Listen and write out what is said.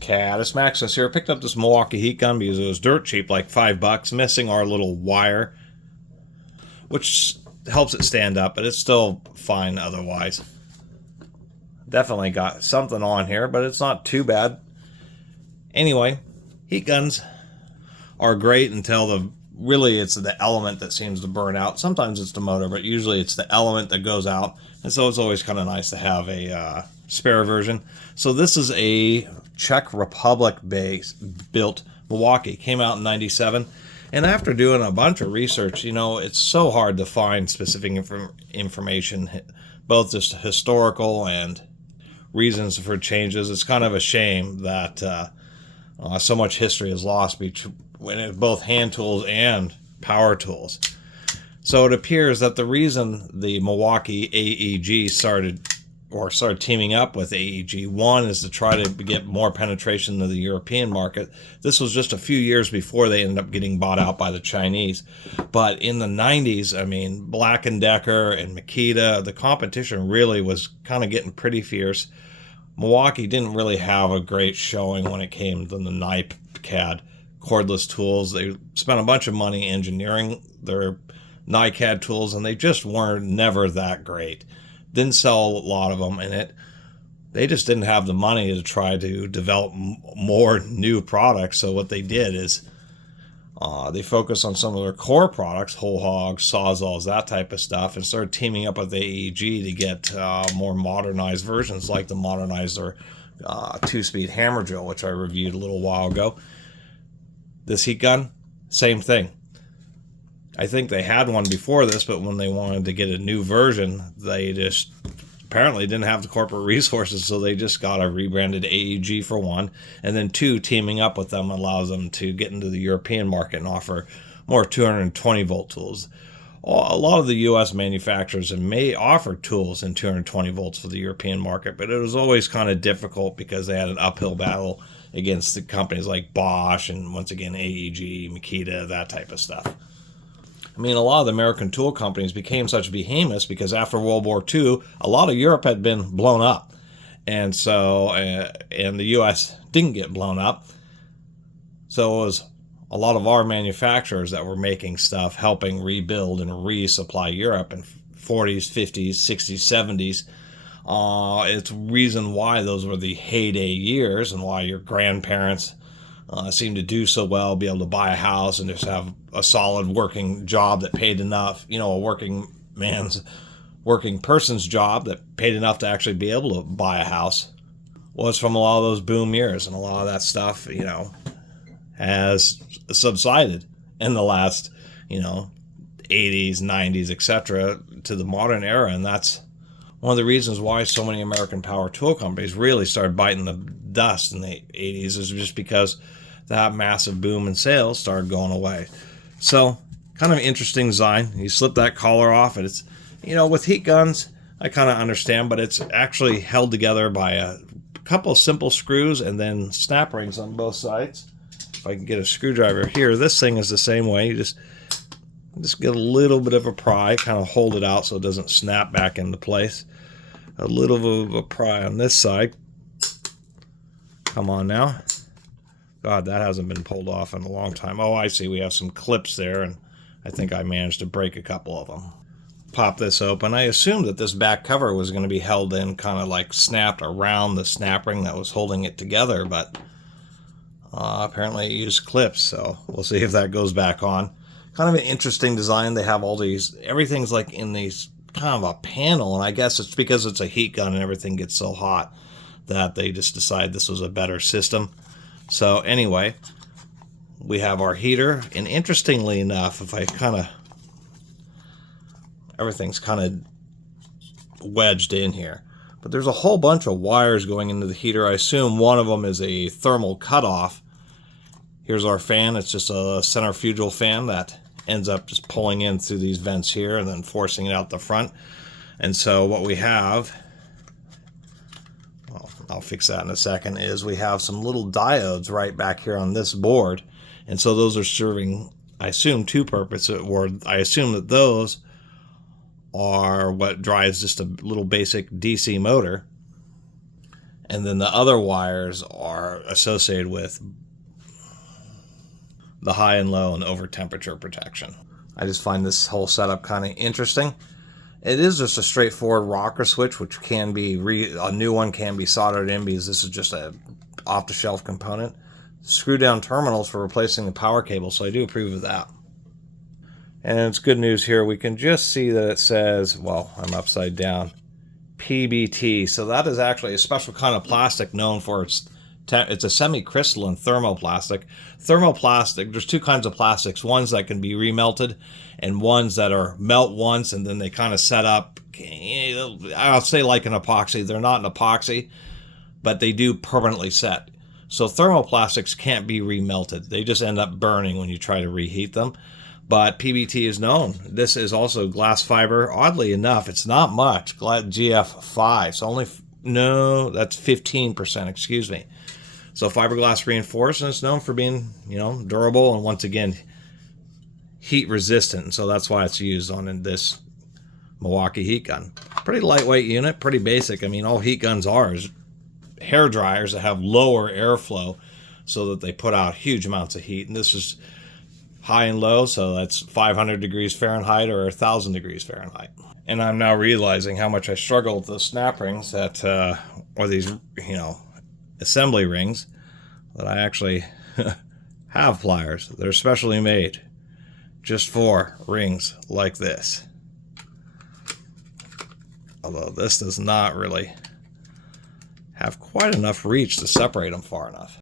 Catus, Maximus here. I picked up this Milwaukee heat gun because it was dirt cheap, like $5, missing our little wire, which helps it stand up, but it's still fine otherwise. Definitely got something on here, but it's not too bad. Anyway, heat guns are great until really it's the element that seems to burn out. Sometimes it's the motor, but usually it's the element that goes out. And so it's always kind of nice to have a spare version. So this is a Czech Republic built Milwaukee. Came out in '97. And after doing a bunch of research, it's so hard to find specific information, both just historical and reasons for changes. It's kind of a shame that so much history is lost between both hand tools and power tools. So it appears that the reason the Milwaukee AEG started teaming up with AEG, one is to try to get more penetration into the European market. This was just a few years before they ended up getting bought out by the Chinese. But in the 90s, Black & Decker and Makita, the competition really was kind of getting pretty fierce. Milwaukee didn't really have a great showing when it came to the knife CAD cordless tools. They spent a bunch of money engineering their NiCad tools, and they just weren't never that great. Didn't sell a lot of them, and they just didn't have the money to try to develop more new products. So what they did is they focused on some of their core products, whole hogs, sawzalls, that type of stuff, and started teaming up with AEG to get more modernized versions, like the modernizer two-speed hammer drill, which I reviewed a little while ago. This heat gun, same thing. I think they had one before this, but when they wanted to get a new version, they just apparently didn't have the corporate resources, so they just got a rebranded AEG for one. And then two, teaming up with them allows them to get into the European market and offer more 220-volt tools. A lot of the U.S. manufacturers may offer tools in 220 volts for the European market, but it was always kind of difficult because they had an uphill battle against the companies like Bosch and, once again, AEG, Makita, that type of stuff. A lot of the American tool companies became such behemoths because after World War II, a lot of Europe had been blown up. And so, and the U.S. didn't get blown up. So it was a lot of our manufacturers that were making stuff, helping rebuild and resupply Europe in 40s, 50s, 60s, 70s. It's reason why those were the heyday years and why your grandparents seemed to do so well, be able to buy a house and just have a solid working job that paid enough, a working person's job that paid enough to actually be able to buy a house, was from a lot of those boom years. And a lot of that stuff, has subsided in the last, 80s, 90s, etc. to the modern era. And that's one of the reasons why so many American power tool companies really started biting the dust in the 80s, is just because that massive boom in sales started going away. So, kind of interesting design. You slip that collar off, and it's, with heat guns, I kind of understand, but it's actually held together by a couple of simple screws and then snap rings on both sides. If I can get a screwdriver here, this thing is the same way. You just get a little bit of a pry, kind of hold it out so it doesn't snap back into place. A little bit of a pry on this side. Come on now. God, that hasn't been pulled off in a long time. Oh, I see. We have some clips there, and I think I managed to break a couple of them. Pop this open. I assumed that this back cover was going to be held in, kind of like snapped around the snap ring that was holding it together, but apparently it used clips, so we'll see if that goes back on. Kind of an interesting design. They have all these, everything's like in these kind of a panel, and I guess it's because it's a heat gun and everything gets so hot that they just decided this was a better system. So anyway, we have our heater, and interestingly enough, if I everything's kind of wedged in here, but there's a whole bunch of wires going into the heater. I assume one of them is a thermal cutoff. Here's our fan. It's just a centrifugal fan that ends up just pulling in through these vents here and then forcing it out the front. And so what we have, well, I'll fix that in a second, is we have some little diodes right back here on this board. And so those are serving, I assume, two purposes, or I assume that those are what drives just a little basic DC motor. And then the other wires are associated with the high and low and over temperature protection. I just find this whole setup kind of interesting. It is just a straightforward rocker switch, which can be a new one can be soldered in because this is just a off-the-shelf component. Screw down terminals for replacing the power cable, so I do approve of that. And it's good news here. We can just see that it says, well, I'm upside down, PBT. So that is actually a special kind of plastic known for it's a semi-crystalline thermoplastic. Thermoplastic, there's two kinds of plastics. Ones that can be remelted and ones that are melt once and then they kind of set up, I'll say like an epoxy. They're not an epoxy, but they do permanently set. So thermoplastics can't be remelted. They just end up burning when you try to reheat them. But PBT is known. This is also glass fiber. Oddly enough, it's not much. GF5. So only, no, that's 15%, excuse me. So fiberglass reinforced, and it's known for being, durable and once again, heat resistant. And so that's why it's used on this Milwaukee heat gun. Pretty lightweight unit, pretty basic. I mean, all heat guns are is hair dryers that have lower airflow so that they put out huge amounts of heat. And this is high and low, so that's 500 degrees Fahrenheit or 1,000 degrees Fahrenheit. And I'm now realizing how much I struggle with the snap rings that, or these, assembly rings, that I actually have pliers. They're specially made just for rings like this. Although this does not really have quite enough reach to separate them far enough.